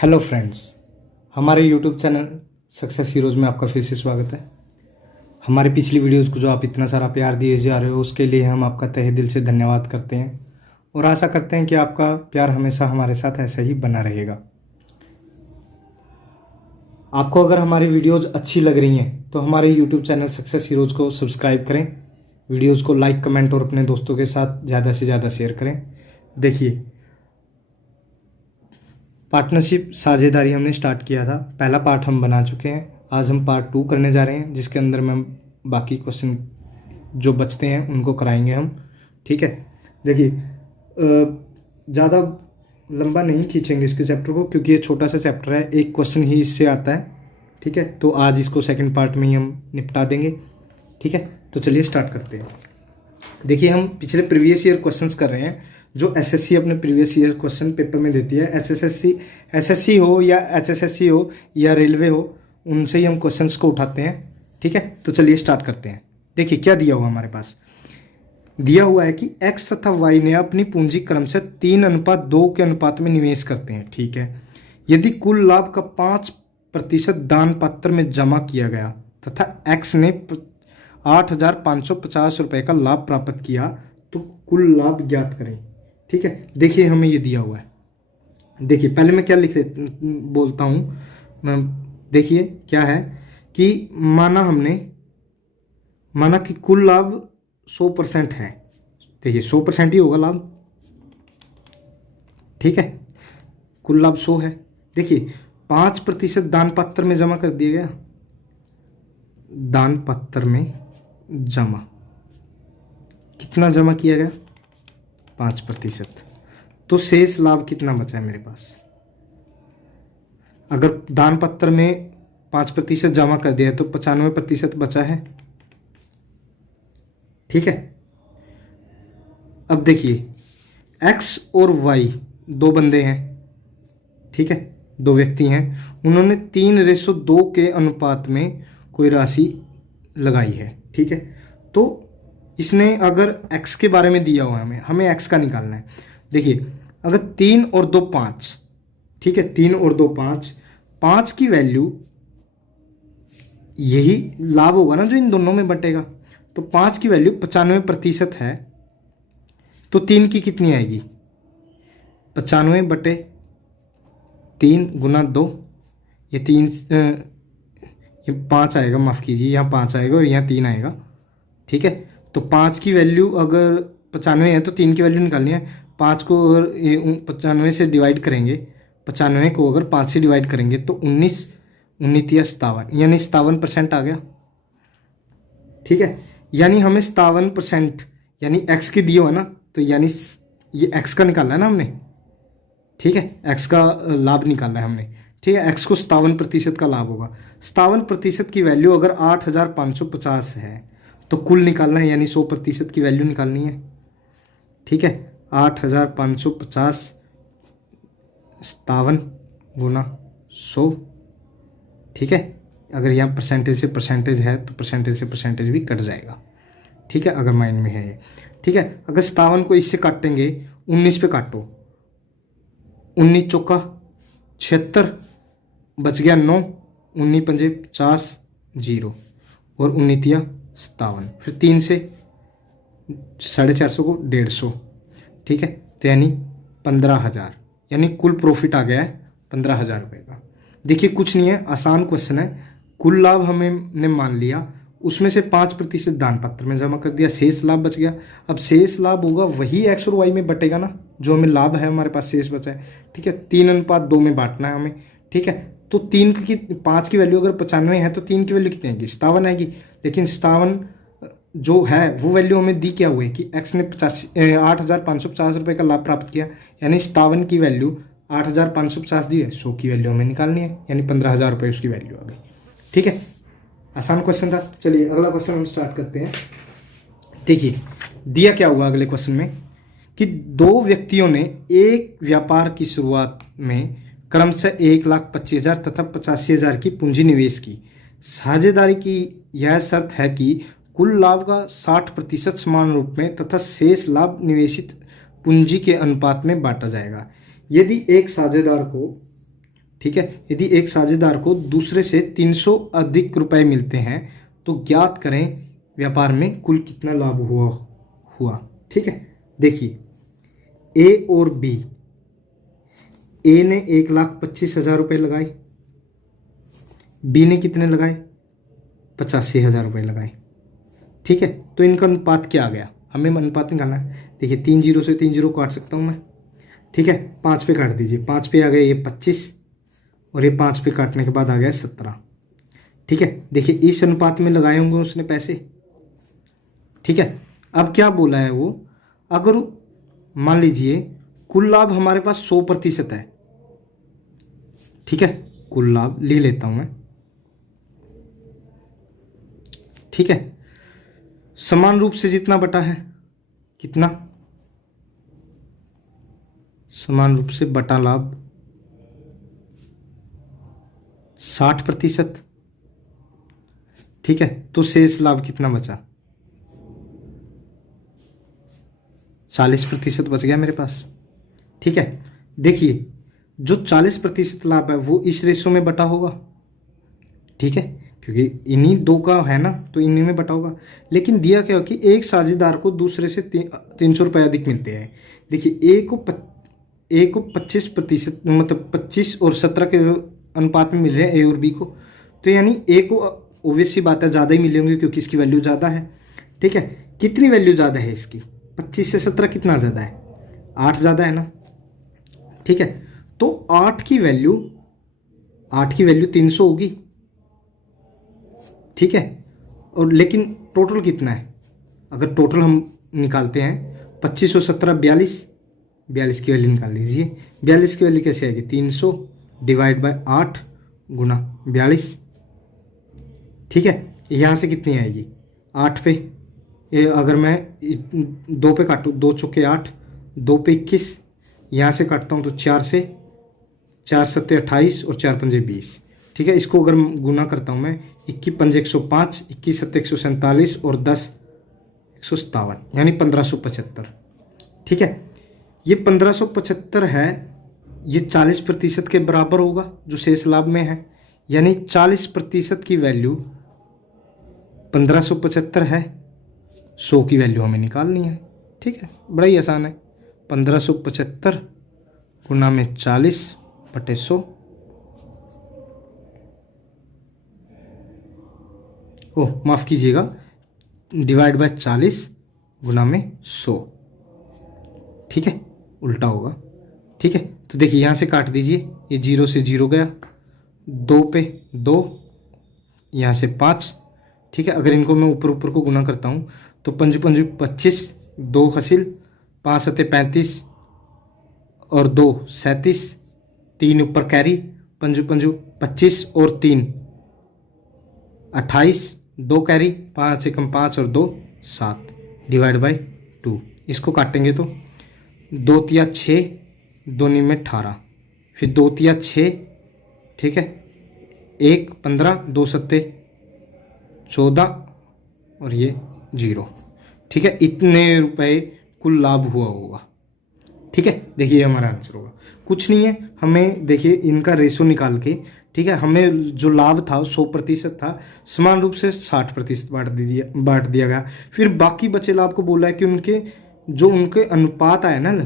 Hello friends, हमारे YouTube channel success heroes में आपका फिर से स्वागत है। हमारे पिछली वीडियोस को जो आप इतना सारा प्यार दिए जा रहे हो उसके लिए हम आपका तहे दिल से धन्यवाद करते हैं और आशा करते हैं कि आपका प्यार हमेशा हमारे साथ ऐसा ही बना रहेगा। आपको अगर हमारी वीडियोज़ अच्छी लग रही हैं तो हमारे यूट्यूब चैनल सक्सेस हीरोज़ को सब्सक्राइब करें, वीडियोज़ को लाइक, कमेंट और अपने दोस्तों के साथ ज़्यादा से ज़्यादा शेयर करें। देखिए, पार्टनरशिप साझेदारी हमने स्टार्ट किया था, पहला पार्ट हम बना चुके हैं। आज हम पार्ट 2 करने जा रहे हैं जिसके अंदर में हम बाकी क्वेश्चन जो बचते हैं उनको कराएंगे हम। ठीक है, देखिए ज़्यादा लंबा नहीं खींचेंगे इसके चैप्टर को क्योंकि ये छोटा सा चैप्टर है, एक क्वेश्चन ही इससे आता है। ठीक है, तो आज इसको सेकंड पार्ट में ही हम निपटा देंगे। ठीक है, तो चलिए स्टार्ट करते हैं। देखिए, हम पिछले प्रीवियस ईयर क्वेश्चंस कर रहे हैं जो एसएससी अपने प्रीवियस ईयर क्वेश्चन पेपर में देती है। एसएससी हो या एचएसएससी हो या रेलवे हो, उनसे ही हम क्वेश्चंस को उठाते हैं। ठीक है, तो चलिए स्टार्ट करते हैं। देखिए क्या दिया हुआ हमारे पास, दिया हुआ है कि एक्स तथा वाई ने अपनी पूंजी क्रमशः 3:2 के अनुपात में निवेश करते हैं। ठीक है, यदि कुल लाभ का 5% दान पत्र में जमा किया गया तथा एक्स ने 8,550 रुपये का लाभ प्राप्त किया तो कुल लाभ ज्ञात करें। ठीक है, देखिए हमें ये दिया हुआ है। देखिए पहले मैं क्या बोलता हूँ। देखिए क्या है कि माना कि कुल लाभ 100% है। देखिए 100% ही होगा लाभ। ठीक है, कुल लाभ 100 है। देखिए 5% दान पत्र में जमा कर दिया गया, दान पत्र में जमा कितना जमा किया गया, 5%। तो शेष लाभ कितना बचा है मेरे पास। अगर दान पत्र में 5% जमा कर दिया तो 95% बचा है। ठीक है, अब देखिए एक्स और वाई दो बंदे हैं। ठीक है, दो व्यक्ति हैं, उन्होंने 3:2 के अनुपात में कोई राशि लगाई है। ठीक है, तो इसने अगर x के बारे में दिया हुआ है, हमें x का निकालना है। देखिए अगर 3 और 2 5, ठीक है, 3 और 2 5, 5 की वैल्यू यही लाभ होगा ना जो इन दोनों में बटेगा। तो 5 की वैल्यू 95% है तो 3 की कितनी आएगी, 95/3 गुना 2, ये 3 ये 5 आएगा, माफ़ कीजिए, यहाँ 5 आएगा और यहाँ 3 आएगा। ठीक है, तो 5 की वैल्यू अगर 95 है तो 3 की वैल्यू निकालनी है। 5 को अगर 95 से डिवाइड करेंगे, 95 को अगर 5 से डिवाइड करेंगे तो 19 या 57, यानी 57% आ गया। ठीक है, यानी हमें 57% यानी एक्स की दिया हुआ ना, तो यानी ये एक्स का निकालना है ना हमने। ठीक है, एक्स का लाभ निकालना है हमने। ठीक है, एक्स को 57% का लाभ होगा। 57% की वैल्यू अगर 8,550 है तो कुल निकालना है, यानी 100% की वैल्यू निकालनी है। ठीक है, 8,550 57 गुना 100। ठीक है, अगर यहाँ परसेंटेज से परसेंटेज है तो परसेंटेज से परसेंटेज भी कट जाएगा। ठीक है, अगर माइंड में है ये। ठीक है, अगर 57 को इससे काटेंगे, 19 पे काटो, 19 चौका 76, बच गया 9, 19 पंजे 50, 0 और 19 तिया 57, फिर 3 से 450 को 150। ठीक है, तो यानी 15,000, यानी कुल प्रॉफिट आ गया है 15,000 रुपये का। देखिए कुछ नहीं है, आसान क्वेश्चन है। कुल लाभ हमने मान लिया, उसमें से 5% दान पत्र में जमा कर दिया, शेष लाभ बच गया। अब शेष लाभ होगा वही एक्स और वाई में बटेगा ना, जो हमें लाभ है हमारे पास शेष बचा है। ठीक है, 3:2 में बांटना है हमें। ठीक है, तो 5 की वैल्यू अगर 95 है तो 3 की वैल्यू कितनी आएगी, 57 आएगी। लेकिन 57 जो है वो वैल्यू हमें दी क्या हुई है कि एक्स ने 8,550 रुपये का लाभ प्राप्त किया, यानी 57 की वैल्यू 8,550 दी है, 100 की वैल्यू हमें निकालनी है, यानी 15,000 रुपये उसकी वैल्यू आ गई। ठीक है, आसान क्वेश्चन था। चलिए अगला क्वेश्चन हम स्टार्ट करते हैं। देखिए दिया क्या हुआ अगले क्वेश्चन में कि दो व्यक्तियों ने एक व्यापार की शुरुआत में क्रमशः 1,25,000 तथा 85,000 की पूंजी निवेश की। साझेदारी की यह शर्त है कि कुल लाभ का 60% समान रूप में तथा शेष लाभ निवेशित पूंजी के अनुपात में बांटा जाएगा। यदि एक साझेदार को ठीक है। यदि एक साझेदार को दूसरे से 300 अधिक रुपए मिलते हैं तो ज्ञात करें व्यापार में कुल कितना लाभ हुआ। ठीक है, देखिए ए और बी, ए ने 1,25,000 रुपये लगाए, बी ने कितने लगाए, 85,000 रुपये लगाए। ठीक है, तो इनका अनुपात क्या आ गया, हमें अनुपात निकालना है। देखिए 3 जीरो से 3 जीरो काट सकता हूँ मैं। ठीक है, 5 पे काट दीजिए, 5 पे आ गया ये 25 और ये 5 पे काटने के बाद आ गया 17। ठीक है, देखिए इस अनुपात में लगाए होंगे उसने पैसे। ठीक है, अब क्या बोला है वो, अगर मान लीजिए कुल लाभ हमारे पास 100% है। ठीक है, कुल लाभ लिख लेता हूं मैं। ठीक है, समान रूप से जितना बटा है, कितना, समान रूप से बटा लाभ 60%। ठीक है, तो शेष लाभ कितना बचा, 40% बच गया मेरे पास। ठीक है, देखिए जो 40% लाभ है वो इस रेशो में बटा होगा। ठीक है, क्योंकि इन्हीं दो का है ना, तो इन्हीं में बटा होगा। लेकिन दिया क्या हो कि एक साझेदार को दूसरे से 300 रुपये अधिक मिलते हैं। देखिए ए को 25%, मतलब 25 और 17 के अनुपात में मिल रहे हैं ए और बी को, तो यानी ए को ओबियस सी बात है ज़्यादा ही मिले होंगे क्योंकि इसकी वैल्यू ज़्यादा है। ठीक है, कितनी वैल्यू ज़्यादा है इसकी, 25 से 17 कितना ज़्यादा है, 8 ज़्यादा है ना। ठीक है, तो 8 की वैल्यू 300 होगी। ठीक है, और लेकिन टोटल कितना है, अगर टोटल हम निकालते हैं 25 और 17 42 की वैल्यू निकाल लीजिए। 42 की वैल्यू कैसे आएगी, 300 डिवाइड बाय 8 गुना 42। ठीक है, यहाँ से कितनी आएगी, 8 पे, ये अगर मैं 2 पे काटूँ, 2 चौके 8, 2 पे 21, यहाँ से काटता हूँ तो 4 से, 4 सत्ते 28 और 4 पंजे 20। ठीक है, इसको अगर गुना करता हूँ मैं, 21 पंजे 105, 21 सत्ते 147 और 10 157, यानी 1575। ठीक है, ये 1575 है, ये 40% के बराबर होगा जो शेष लाभ में है, यानी 40% की वैल्यू 1575 है। 100 की वैल्यू हमें निकालनी है। ठीक है, बड़ा ही आसान है, 1575 गुना में 40/100, ओह माफ़ कीजिएगा, डिवाइड बाय 40 गुना में 100। ठीक है, उल्टा होगा। ठीक है, तो देखिए यहाँ से काट दीजिए, ये 0 से 0 गया, 2 पे 2, यहाँ से 5। ठीक है, अगर इनको मैं ऊपर को गुना करता हूँ तो 5 पंजे 25, 2 हासिल, 5 सत्ते 35 और 2 37, 3 ऊपर कैरी, 5 पंजू 25 और 3 28, 2 कैरी, 5 से कम 5 और 2 7, डिवाइड बाय 2। इसको काटेंगे तो 2 तिया 6, 2 में 18, फिर 2 तिया 6। ठीक है, 1 15, 2 सत्ते 14 और ये 0। ठीक है, इतने रुपए कुल लाभ हुआ होगा। ठीक है, देखिए हमारा आंसर होगा, कुछ नहीं है, हमें देखिए इनका रेशो निकाल के, ठीक है, हमें जो लाभ था 100% था, समान रूप से 60% बांट दिया गया। फिर बाकी बचे लाभ को बोला है कि उनके अनुपात आया ना,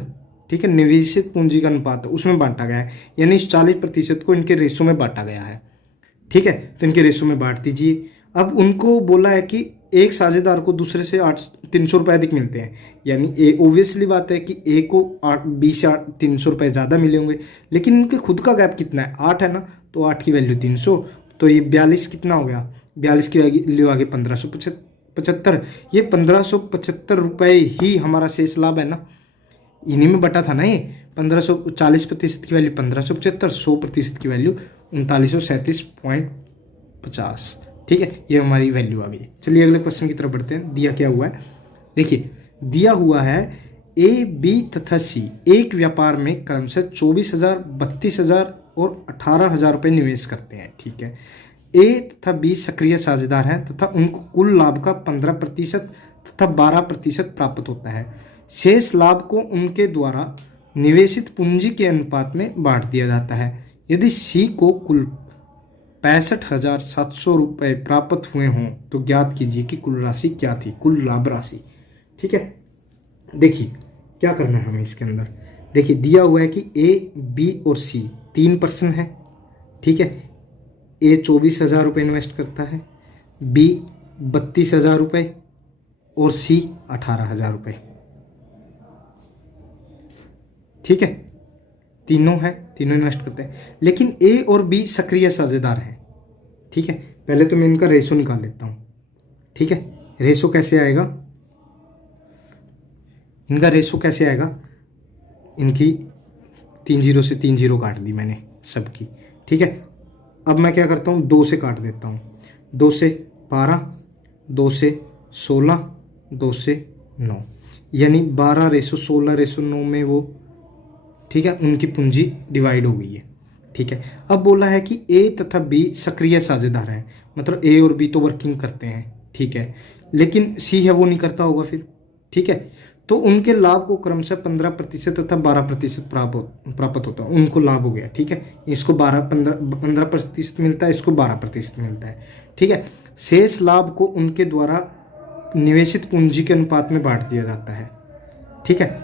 ठीक है, निवेशित पूंजी का अनुपात उसमें बांटा गया है, यानी इस 40% को इनके रेशो में बांटा गया है। ठीक है, तो इनके रेशो में बांट दीजिए। अब उनको बोला है कि एक साझेदार को दूसरे से 300 रुपये अधिक मिलते हैं, यानी ए ओबियसली बात है कि ए को 20 या 300 रुपये ज़्यादा मिले होंगे, लेकिन उनके खुद का गैप कितना है, 8 है ना, तो 8 की वैल्यू 300, तो ये 42 कितना हो गया, 42 की वैल्यू आगे 1575। ये 1575 रुपये ही हमारा शेष लाभ है ना, इन्हीं में बटा था ना ये। 40% की वैल्यू 1575, 100% की वैल्यू 3937.50। ठीक है, ये हमारी वैल्यू आ गई। चलिए अगले क्वेश्चन की तरफ बढ़ते हैं। दिया क्या हुआ है, देखिए दिया हुआ है ए, बी तथा सी एक व्यापार में क्रमशः 24,000, 32,000 और 18,000 रुपये निवेश करते हैं। ठीक है, ए तथा बी सक्रिय साझेदार हैं तथा उनको कुल लाभ का 15% तथा 12% प्राप्त होता है। शेष लाभ को उनके द्वारा निवेशित पूंजी के अनुपात में बांट दिया जाता है। यदि सी को कुल 65,700 रुपये प्राप्त हुए हों तो ज्ञात कीजिए कि कुल राशि क्या थी, कुल लाभ राशि। ठीक है, देखिए क्या करना है हमें इसके अंदर। देखिए दिया हुआ है कि ए, बी और सी 3 पर्सन है। ठीक है, ए 24,000 रुपये इन्वेस्ट करता है, बी 32,000 रुपये और सी 18,000 रुपये। ठीक है, तीनों है, तीनों इन्वेस्ट करते हैं, लेकिन ए और बी सक्रिय साझेदार हैं। ठीक है, पहले तो मैं इनका रेशो निकाल लेता हूँ। ठीक है, रेशो कैसे आएगा, इनका रेशो कैसे आएगा, इनकी 3 0 से 3 0 काट दी मैंने सबकी। ठीक है, अब मैं क्या करता हूँ, 2 से काट देता हूँ, 2 से 12, 2 से 16, 2 से 9, यानी 12:16:9 में वो, ठीक है, उनकी पूंजी डिवाइड हो गई है। ठीक है, अब बोला है कि ए तथा बी सक्रिय साझेदार हैं, मतलब ए और बी तो वर्किंग करते हैं। ठीक है, लेकिन सी है वो नहीं करता होगा फिर। ठीक है, तो उनके लाभ को क्रमशः 15% तथा 12% प्राप्त होता है, उनको लाभ हो गया। ठीक है, इसको 15% मिलता है, इसको 12% मिलता है। ठीक है, शेष लाभ को उनके द्वारा निवेशित पूंजी के अनुपात में बांट दिया जाता है। ठीक है,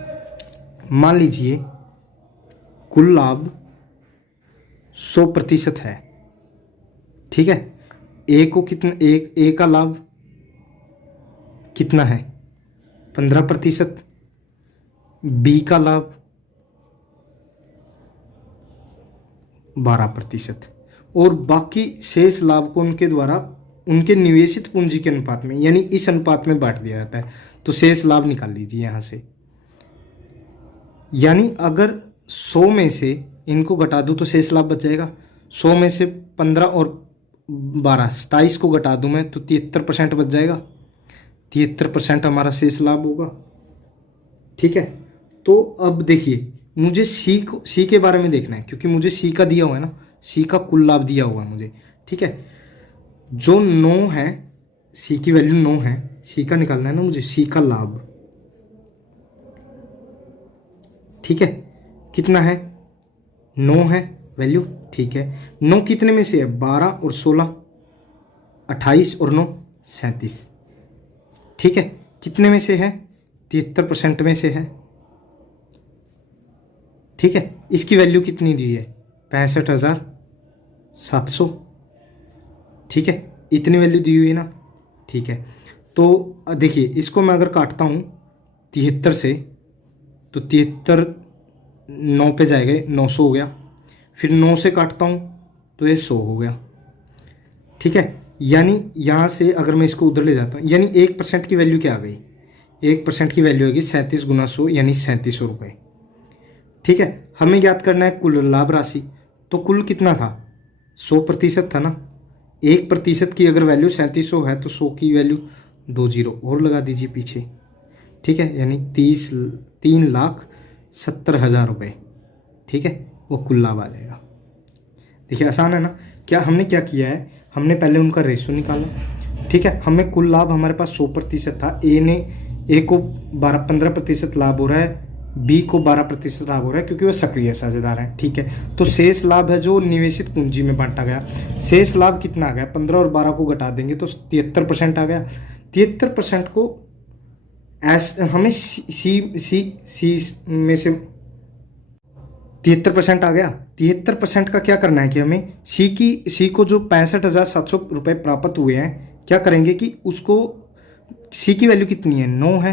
मान लीजिए कुल लाभ 100% है। ठीक है, ए को कितना, ए का लाभ कितना है, 15%, बी का लाभ 12% और बाकी शेष लाभ को उनके द्वारा उनके निवेशित पूंजी के अनुपात में, यानी इस अनुपात में बांट दिया जाता है। तो शेष लाभ निकाल लीजिए यहां से, यानी अगर 100 में से इनको घटा दूं तो शेष लाभ बच जाएगा। 100 में से 15 और 12 27 को घटा दूं मैं तो 73% बच जाएगा। 73% हमारा शेष लाभ होगा। ठीक है, तो अब देखिए मुझे सी के बारे में देखना है, क्योंकि मुझे सी का दिया हुआ है ना, सी का कुल लाभ दिया हुआ है मुझे। ठीक है, जो 9 है, सी की वैल्यू 9 है, सी का निकालना है ना मुझे, सी का लाभ। ठीक है, कितना है, 9 है वैल्यू। ठीक है, 9 कितने में से है, 12 और 16, 28 और 9 37। ठीक है, कितने में से है, 73% में से है। ठीक है, इसकी वैल्यू कितनी दी है, 65,700। ठीक है, इतनी वैल्यू दी हुई है ना। ठीक है, तो देखिए इसको मैं अगर काटता हूँ 73 से, तो 73 9 पे जाएगा, 900 हो गया। फिर 9 से काटता हूँ तो ये 100 हो गया। ठीक है, यानी यहाँ से अगर मैं इसको उधर ले जाता हूँ, यानी 1% की वैल्यू क्या आ गई, 1% की वैल्यू होगी 37 × 100 यानी 3700 रुपये। ठीक है, हमें ज्ञात करना है कुल लाभ राशि। तो कुल कितना था, 100% था ना। 1% की अगर वैल्यू 3700 है तो 100 की वैल्यू 2 0 और लगा दीजिए पीछे। ठीक है, यानी 3,70,000 रुपये। ठीक है, वो कुल लाभ आ जाएगा। देखिए आसान है ना। क्या हमने क्या किया है, हमने पहले उनका रेशो निकाला। ठीक है, हमें कुल लाभ हमारे पास 100% था। ए को 15% लाभ हो रहा है, बी को 12% लाभ हो रहा है क्योंकि वो सक्रिय साझेदार है। ठीक है, तो शेष लाभ है जो निवेशित पूंजी में बांटा गया। शेष लाभ कितना आ गया, 15 और 12 को घटा देंगे तो 73% आ गया। 73% को हमें सी में से 73% आ गया। 73% का क्या करना है कि हमें सी को जो 65,700 रुपये प्राप्त हुए हैं, क्या करेंगे कि उसको, सी की वैल्यू कितनी है, 9 है,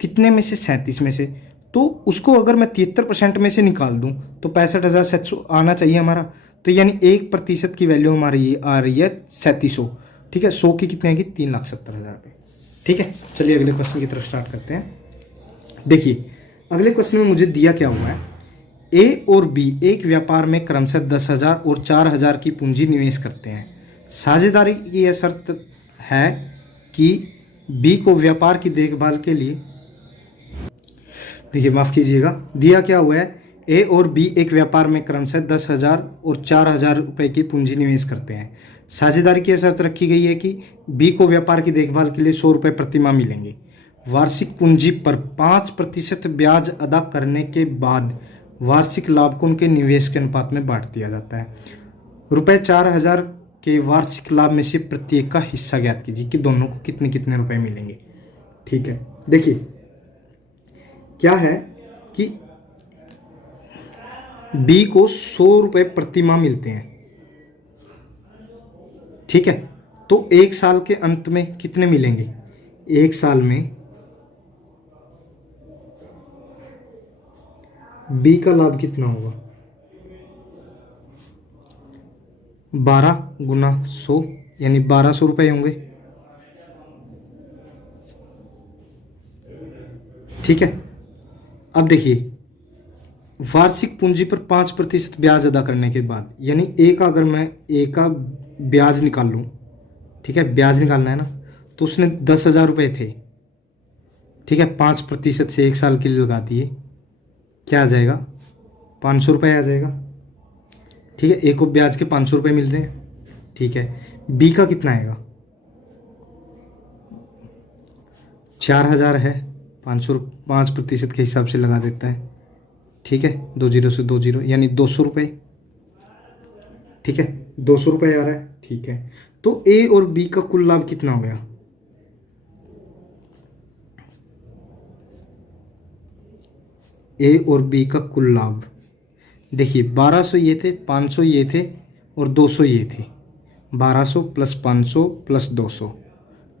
कितने में से, 37 में से। तो उसको अगर मैं 73% में से निकाल दूं तो 65,700 आना चाहिए हमारा। तो यानी 1% की वैल्यू हमारी आ रही है 3700। ठीक है, 100 की कितने आएगी, 3,70,000 रुपये। ठीक है, चलिए अगले क्वेश्चन की तरफ स्टार्ट करते हैं। देखिए अगले क्वेश्चन में मुझे दिया क्या हुआ है, ए और बी एक व्यापार में क्रमशः 10,000 और 4,000 की पूंजी निवेश करते हैं। साझेदारी की यह शर्त है कि बी को व्यापार की देखभाल के लिए, देखिए माफ़ कीजिएगा, दिया क्या हुआ है, ए और बी एक व्यापार में क्रमशः 10,000 और 4,000 रुपये की पूंजी निवेश करते हैं। साझेदारी की शर्त रखी गई है कि बी को व्यापार की देखभाल के लिए 100 रुपये प्रति माह मिलेंगे। वार्षिक पूंजी पर 5% ब्याज अदा करने के बाद वार्षिक लाभ को उनके निवेश के अनुपात में बांट दिया जाता है। रुपए 4,000 के वार्षिक लाभ में से प्रत्येक का हिस्सा ज्ञात कीजिए कि दोनों को कितने कितने रुपए मिलेंगे। ठीक है, देखिए क्या है कि बी को 100 रुपए प्रति माह मिलते हैं। ठीक है, तो एक साल के अंत में कितने मिलेंगे? एक साल में बी का लाभ कितना होगा? 12 गुना 100 यानी 1200 रुपये होंगे। ठीक है, अब देखिए वार्षिक पूंजी पर 5% ब्याज अदा करने के बाद, यानी अगर मैं का ब्याज निकाल लूँ, ठीक है, ब्याज निकालना है ना, तो उसने 10,000 रुपये थे। ठीक है, 5% से एक साल के लिए लगा दिए, क्या आ जाएगा? 500 रुपये आ जाएगा। ठीक है, को ब्याज के 500 रुपये मिल रहे हैं। ठीक है, बी का कितना आएगा? 4,000 है, 5% के हिसाब से लगा देता है। ठीक है, 2 जीरो से 2 जीरो यानी 200 रुपये। ठीक है, 200 रुपये आ रहा है। ठीक है, तो ए और बी का कुल लाभ कितना हो गया? ए और बी का कुल लाभ देखिए 1200 ये थे, 500 ये थे और 200 ये थे। 1200 प्लस 500 प्लस 200,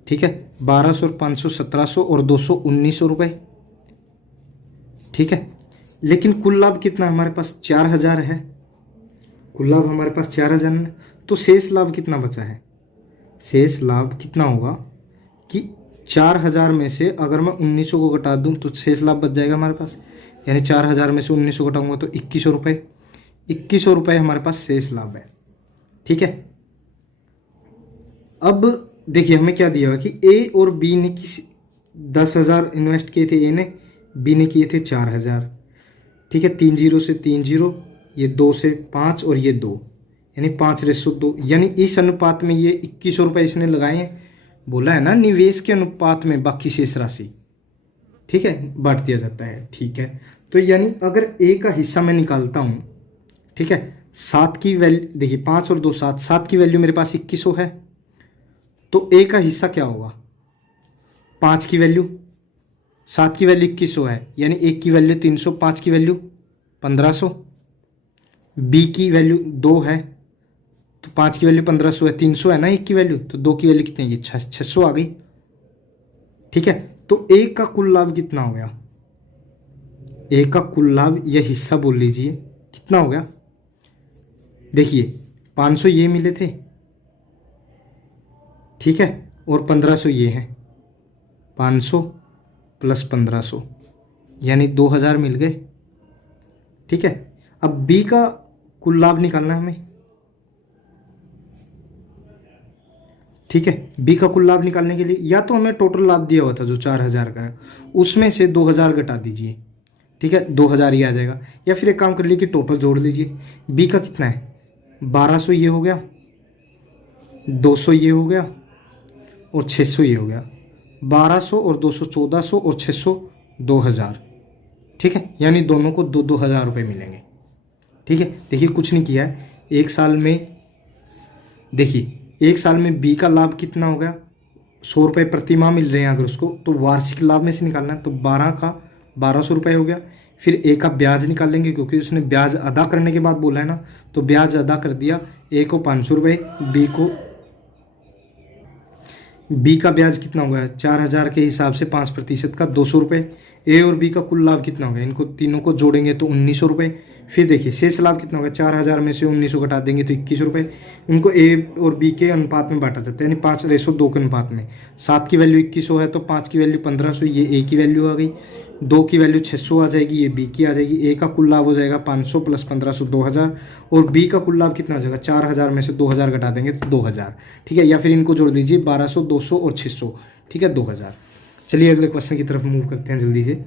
ठीक है, 1200 और 500 1700 और 200 1900 रुपये। ठीक है, लेकिन कुल लाभ कितना हमारे पास? 4,000 है। कुल लाभ हमारे पास 4,000 है, तो शेष लाभ कितना बचा है? शेष लाभ कितना होगा कि 4,000 में से अगर मैं 1900 को घटा दूं तो शेष लाभ बच जाएगा हमारे पास, यानी 4,000 में से 1900 घटाऊंगा तो 2100 रुपये। 2100 रुपये हमारे पास शेष लाभ है। ठीक है, अब देखिए हमें क्या दिया हुआ कि ए और बी ने 10,000 इन्वेस्ट किए थे, ए ने, बी ने किए थे 4,000। ठीक है, 3 जीरो से 3 जीरो, ये 2 से 5 और ये 2, यानी 5:2, यानी इस अनुपात में ये 2100 रुपये इसने लगाए हैं। बोला है ना निवेश के अनुपात में बाकी शेष राशि, ठीक है, बांट दिया जाता है। ठीक है, तो यानी अगर ए का हिस्सा मैं निकालता हूँ, ठीक है, 7 की वैल्यू देखिए, 5 और 2 7, 7 की वैल्यू मेरे पास 2100 है, तो ए का हिस्सा क्या होगा? 5 की वैल्यू, 7 की वैल्यू 2100 है, यानी 1 की वैल्यू 300, 5 की वैल्यू 1500, बी की वैल्यू 2 है तो 5 की वैल्यू 1500 है, 300 है ना 1 की वैल्यू, तो 2 की वैल्यू कितनी है? 600 आ गई। ठीक है, तो ए का कुल लाभ कितना हो गया? ए का कुल लाभ, यह हिस्सा बोल लीजिए, कितना हो गया? देखिए 500 ये मिले थे, ठीक है, और 1500 ये हैं, 500 प्लस 1500 यानी 2000 मिल गए। ठीक है, अब बी का कुल लाभ निकालना है हमें। ठीक है, बी का कुल लाभ निकालने के लिए या तो हमें टोटल लाभ दिया हुआ था जो 4,000 का है, उसमें से 2000 घटा दीजिए। ठीक है, 2000 ही आ जाएगा, या फिर एक काम कर लीजिए कि टोटल जोड़ लीजिए। बी का कितना है? 1200 ये हो गया, 200 ये हो गया और 600 ये हो गया। 1200 और 200 1400 और 600 2000। ठीक है, यानी दोनों को 2,000 रुपये मिलेंगे। ठीक है, देखिए कुछ नहीं किया है, एक साल में, देखिए एक साल में बी का लाभ कितना हो गया? 100 रुपये प्रति माह मिल रहे हैं अगर उसको, तो वार्षिक लाभ में से निकालना है, तो 12 का 1200 रुपये हो गया। फिर ए का ब्याज निकालेंगे क्योंकि उसने ब्याज अदा करने के बाद बोला है ना, तो ब्याज अदा कर दिया। ए को 500 रुपये, बी का ब्याज कितना हो गया? 4,000 के हिसाब से 5% का 200 रुपये। ए और बी का कुल लाभ कितना हो गया? इनको तीनों को जोड़ेंगे तो 1900 रुपये। फिर देखिए शेष लाभ कितना होगा? 4,000 में से 1900 घटा देंगे तो 21 रुपये। इनको ए और बी के अनुपात में बांटा जाता है, यानी 5:2 के अनुपात में। 7 की वैल्यू 2100 है तो 5 की वैल्यू 1500, ये ए की वैल्यू आ गई। 2 की वैल्यू 600 आ जाएगी, ये बी की आ जाएगी। ए का कुल लाभ हो जाएगा 500 प्लस 1500 2000, और बी का कुल लाभ कितना हो जाएगा? 4,000 में से 2000 घटा देंगे तो 2000। ठीक है, या फिर इनको जोड़ दीजिए 1200, 200 और 600। ठीक है, 2000। चलिए अगले क्वेश्चन की तरफ मूव करते हैं जल्दी से।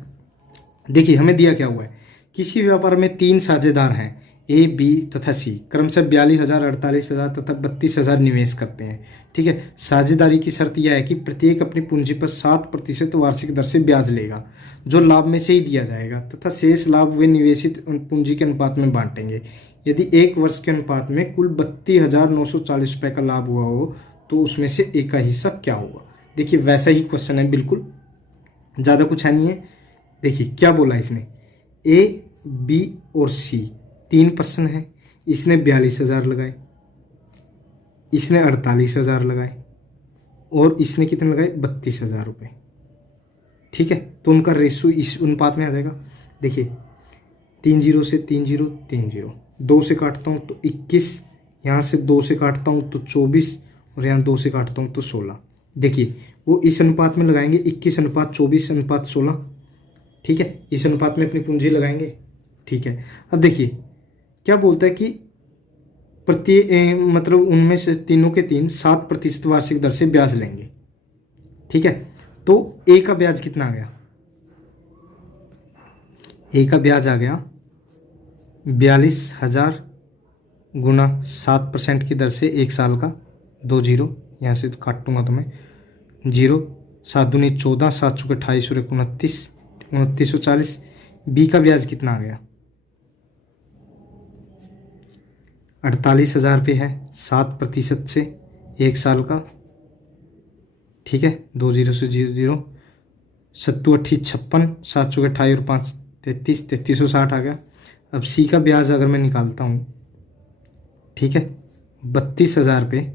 देखिए हमें दिया क्या हुआ है, किसी व्यापार में 3 साझेदार हैं, ए, बी तथा सी क्रमशः 42,000, 48,000 तथा 32,000 निवेश करते हैं। ठीक है, साझेदारी की शर्त यह है कि प्रत्येक अपनी पूंजी पर 7% वार्षिक दर से ब्याज लेगा, जो लाभ में से ही दिया जाएगा, तथा शेष लाभ वे निवेशित पूंजी के अनुपात में बांटेंगे। यदि एक वर्ष के अनुपात में कुल 32,940 रुपये का लाभ हुआ हो तो उसमें से ए का हिस्सा क्या होगा। देखिए वैसा ही क्वेश्चन है, बिल्कुल ज़्यादा कुछ है नहीं है। देखिए क्या बोला इसने, ए, बी और सी 3 पर्सन है, इसने 42,000 लगाए, इसने 48,000 लगाए और इसने कितने लगाए 32,000 रुपये। ठीक है, तो उनका रेशो इस अनुपात में आ जाएगा। देखिए 3 0 से 3 0 3 0, 2 से काटता हूँ तो 21, यहाँ से 2 से काटता हूँ तो 24 और यहाँ 2 से काटता हूँ तो 16। देखिए वो इस अनुपात में लगाएंगे 21:24:16। ठीक है, इस अनुपात में अपनी पूंजी लगाएंगे। ठीक है, अब देखिए क्या बोलता है कि मतलब उनमें से तीनों के तीन 7% वार्षिक दर से ब्याज लेंगे। ठीक है, तो ए का ब्याज कितना आ गया, ए का ब्याज आ गया 42,000 गुना 7% की दर से 1 साल का, 2 0 यहाँ से काटूंगा तो मैं 0, 7 दूनी 14, 7 चौके 28 और 29, 2940। बी का ब्याज कितना आ गया 48,000 रुपये है, 7% से 1 साल का। ठीक है, 2 0 से 0 0, 7 8 56, 7 चौके 28 और 5 33, 3360 आ गया। अब सी का ब्याज अगर मैं निकालता हूँ, ठीक है, 32,000 रुपये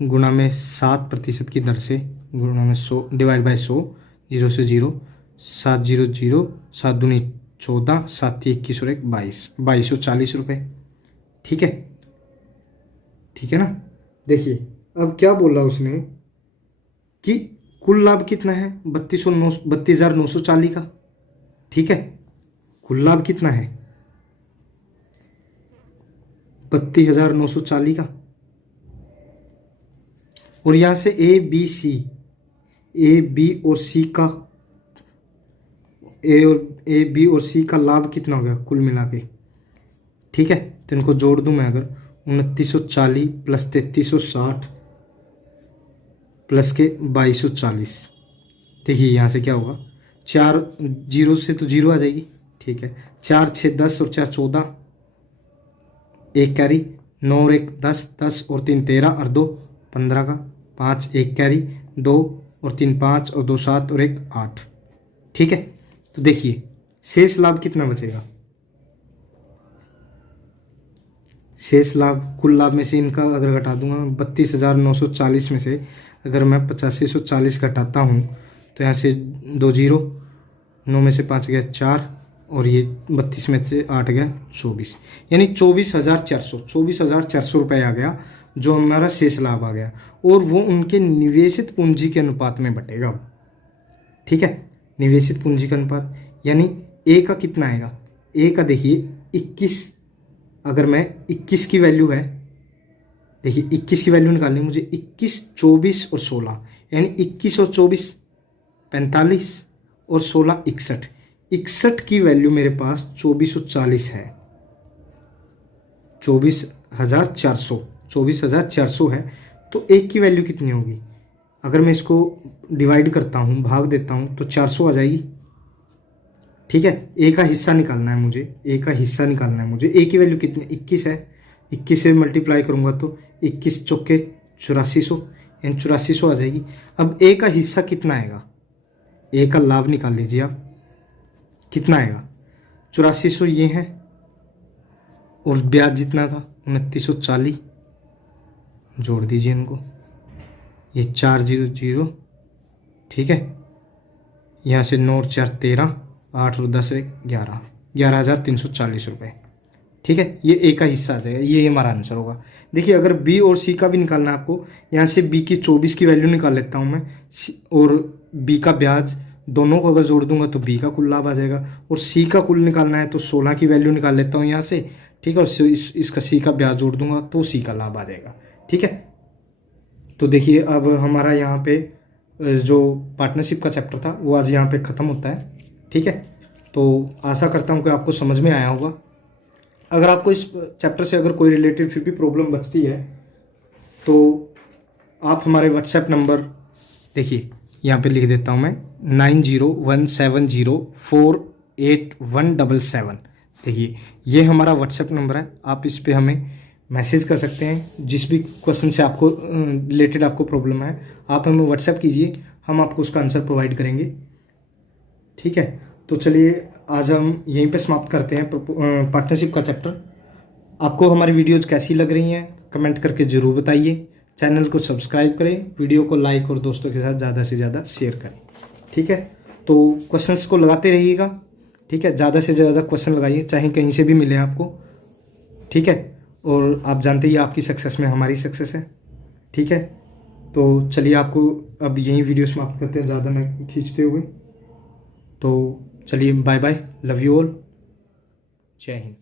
गुणा में 7% की दर से गुणा में 100 डिवाइड बाई 100, 0 से 0, 7 0 0, 7 दूनी 14, 7 21 और 1 22, 2240 रुपये। ठीक है, ठीक है ना। देखिए अब क्या बोला उसने कि कुल लाभ कितना है 32,940 का। ठीक है, कुल लाभ कितना है 32,940 का, और यहां से ए बी और सी का ए बी और सी का लाभ कितना हो गया कुल मिला के। ठीक है, तो इनको जोड़ दूं मैं अगर 2940 प्लस 3360 प्लस के 2240। देखिए यहाँ से क्या होगा, 4 0 से तो 0 आ जाएगी। ठीक है, 4 6 10 और 4 14, 1 कैरी, 9 और 1 10, 10 और 3 13 और 2 15 का, 5 1 कैरी, 2 और 3 5 और 2 7 और 1 8। ठीक है, तो देखिए शेष लाभ कितना बचेगा, शेष लाभ कुल लाभ में से इनका अगर घटा दूंगा 32,940 में से अगर मैं 8540 घटाता हूँ तो यहाँ से 2 0, 9 में से 5 गया 4 और ये 32 में से 8 गया 24, यानी 24,400 रुपये आ गया जो हमारा शेष लाभ आ गया, और वो उनके निवेशित पूंजी के अनुपात में बटेगा। ठीक है, निवेशित पूंजी का अनुपात यानी ए का कितना आएगा, ए का देखिए 21, अगर मैं 21 की वैल्यू है, देखिए 21 की वैल्यू निकालनी मुझे, 21 24 और 16, यानी 21 और 24 45 और 16 61, 61 की वैल्यू मेरे पास 2440 है, 24,400 है। तो एक की वैल्यू कितनी होगी, अगर मैं इसको डिवाइड करता हूँ, भाग देता हूँ तो 400 आ जाएगी। ठीक है, ए का हिस्सा निकालना है मुझे, ए का हिस्सा निकालना है मुझे। ए की वैल्यू कितनी 21 है, 21 से मल्टीप्लाई करूँगा तो 21 चौके 8400, यानी 8400 आ जाएगी। अब ए का हिस्सा कितना आएगा, ए का लाभ निकाल लीजिए आप, कितना आएगा 8400 ये है, और ब्याज जितना था 2940, जोड़ दीजिए इनको, ये 4 0 0। ठीक है, यहाँ से 9 और 4 13, 8 और 10 11, 11,340 रुपये। ठीक है, ये ए का हिस्सा आ जाएगा, ये हमारा आंसर होगा। देखिए अगर बी और सी का भी निकालना है आपको, यहाँ से बी की 24 की वैल्यू निकाल लेता हूँ मैं, और बी का ब्याज, दोनों को अगर जोड़ दूंगा तो बी का कुल लाभ आ जाएगा, और सी का कुल निकालना है तो 16 की वैल्यू निकाल लेता हूँ यहाँ से। ठीक है, और इसका सी का ब्याज जोड़ दूंगा तो सी का लाभ आ जाएगा। ठीक है, तो देखिए अब हमारा यहाँ पे जो पार्टनरशिप का चैप्टर था वो आज यहाँ पे ख़त्म होता है। ठीक है, तो आशा करता हूँ कि आपको समझ में आया होगा। अगर आपको इस चैप्टर से अगर कोई रिलेटेड फिर भी प्रॉब्लम बचती है तो आप हमारे व्हाट्सएप नंबर देखिए, यहाँ पे लिख देता हूँ मैं 9017048177। देखिए ये हमारा व्हाट्सएप नंबर है, आप इस पे हमें मैसेज कर सकते हैं। जिस भी क्वेश्चन से आपको रिलेटेड आपको प्रॉब्लम है आप हमें व्हाट्सएप कीजिए, हम आपको उसका आंसर प्रोवाइड करेंगे। ठीक है, तो चलिए आज हम यहीं पे समाप्त करते हैं पार्टनरशिप का चैप्टर। आपको हमारी वीडियोज़ कैसी लग रही हैं कमेंट करके ज़रूर बताइए। चैनल को सब्सक्राइब करें, वीडियो को लाइक और दोस्तों के साथ ज़्यादा से ज़्यादा शेयर करें। ठीक है, तो क्वेश्चंस को लगाते रहिएगा। ठीक है, ज़्यादा से ज़्यादा क्वेश्चन लगाइए, चाहे कहीं से भी मिले आपको। ठीक है, और आप जानते ही आपकी सक्सेस में हमारी सक्सेस है। ठीक है, तो चलिए आपको अब यही वीडियो समाप्त करते हैं ज़्यादा न खींचते हुए। तो चलिए bye bye, love you all, जय हिंद।